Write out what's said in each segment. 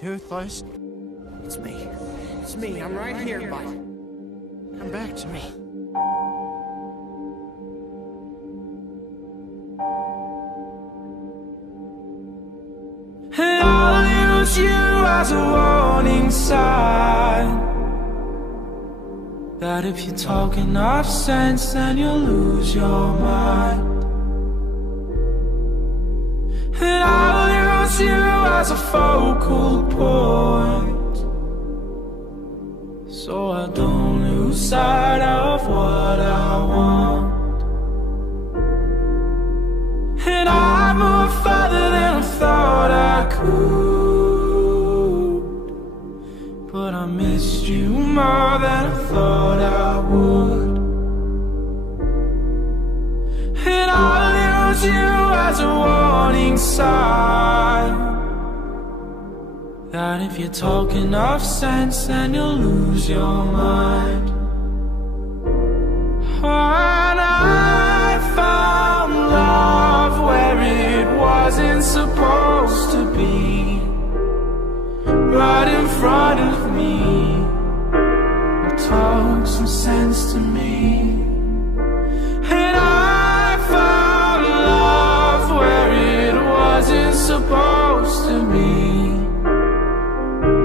Toothless? It's me. It's me. I'm right here, bud. Come back to me. And I'll use you as a warning sign that if you talk enough sense, then you'll lose your mind. And I'll use you as a focal point, so I don't lose sight of what I want. And I move further than I thought I could, but I missed you more than I thought I would. And I'll use you as a warning sign that if you talk enough sense, then you'll lose your mind. And I found love where it wasn't supposed to be, right in front of me. Talk some sense to me. And I found love where it wasn't supposed to be,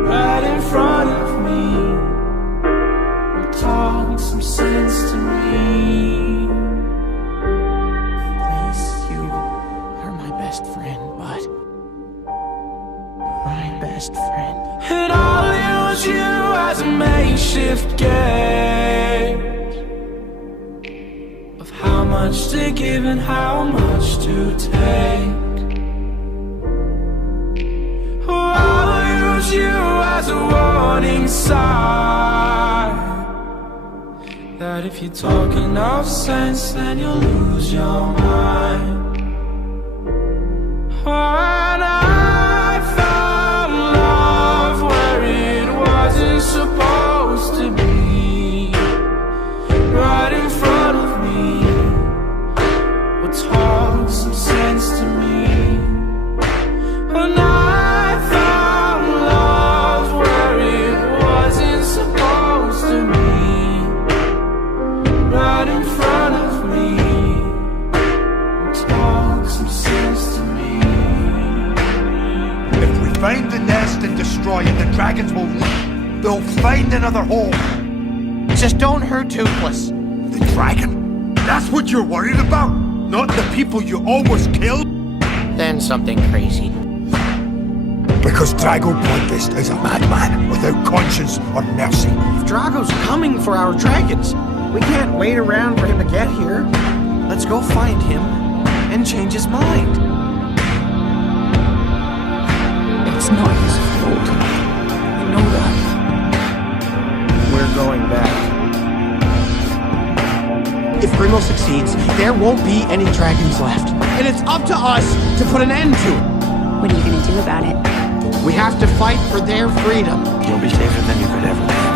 right in front of me. Talk some sense to me. Please, you are my best friend, bud. My best friend. And I'll use you as a makeshift gauge of how much to give and how much to take. Oh, I'll use you as a warning sign that if you talk enough sense, then you'll lose your mind. And I found love where it wasn't supposed to be, right in front of me. Well, talk some sense to me. And I found love where it wasn't supposed to be, right in front of me. Talk some sense to me. If we find the nest and destroy it, the dragons will leave. They'll find another home. Just don't hurt Toothless. The dragon? That's what you're worried about? Not the people you almost killed? Then something crazy. Because Drago Bloodfist is a madman without conscience or mercy. If Drago's coming for our dragons, we can't wait around for him to get here. Let's go find him and change his mind. It's not his fault. You know that. We're going back. If Grimlo succeeds, there won't be any dragons left. And it's up to us to put an end to it. What are you gonna do about it? We have to fight for their freedom. You'll be safer than you could ever be.